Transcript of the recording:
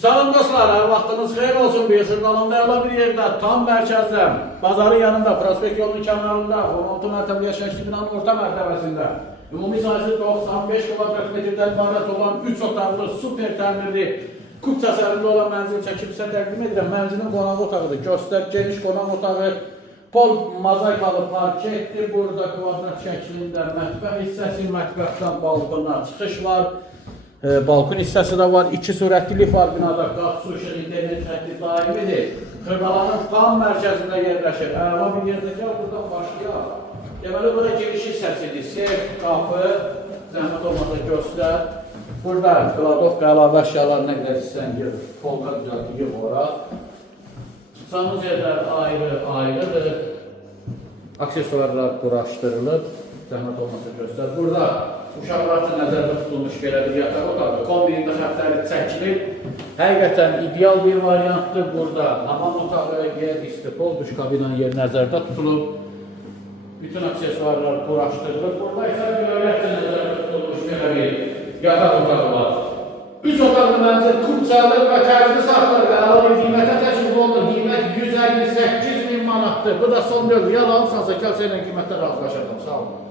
Salam dostlar, hər vaxtınız xeyir olsun. Bir xırdalanma yola bir yerdə, tam mərkəzdə, bazarın yanında, prospekt yolunun kənarında, 16 mərtəbəli yaşayışlı binanın orta mərtəbəsində, ümumi sayısı 95 kvadrat metrdən ibarət olan 3 otaqlı, super təmirli, kub təsərrüflü olan mənzil çəkib sizə təqdim edirəm. Mənzilin qonaq otağıdır. Göstər, geniş qonaq otağı, pol mozaikalı parketdir. Burada kvadrat şəklində mətbəx hissəsi, mətbəxdən balkona çıxış var. Balkon hissəsi də var. 2 sürətli lif var binada. Qaz, su, işıq, internet xətti daimidir. Xırdalanın tam mərkəzində yerləşir. Əla bir yerdəki buradan başlayaq. Deməli, burada giriş hissəsidir. Sef, qapı, zəhmət olmasa göstər. Burada kladovka əlavə əşyalar nə qədər istəyən gedir. Polka düzəltiyib ora. Sanız yerlər ayrıdır. Aksesuarlar quraşdırılıb. Zəhmət olmasa göstər. Burada uşaqlar üçün nəzərdə tutulmuş belə bir yataq otağı. Kombinində xəttləri çəkilir. Həqiqətən ideal bir variantdır. Burada hamam otağı, yer, istipol, duş kabinanın yeri nəzərdə tutulub. Bütün aksesuarlar quraşdırılıb. Burada isə görülətlə nəzərdə tutulmuş belə bir yataq otağı var. 3 otaqlı mənzil kub çalır və tərzi saxlar və əlavə qiymətə təklif olunur. Qiymət 158.000 manatdır. Bu da son dövr. Yalansansa gəl sənə qiymətlə razılaşacağım. Sağ olun.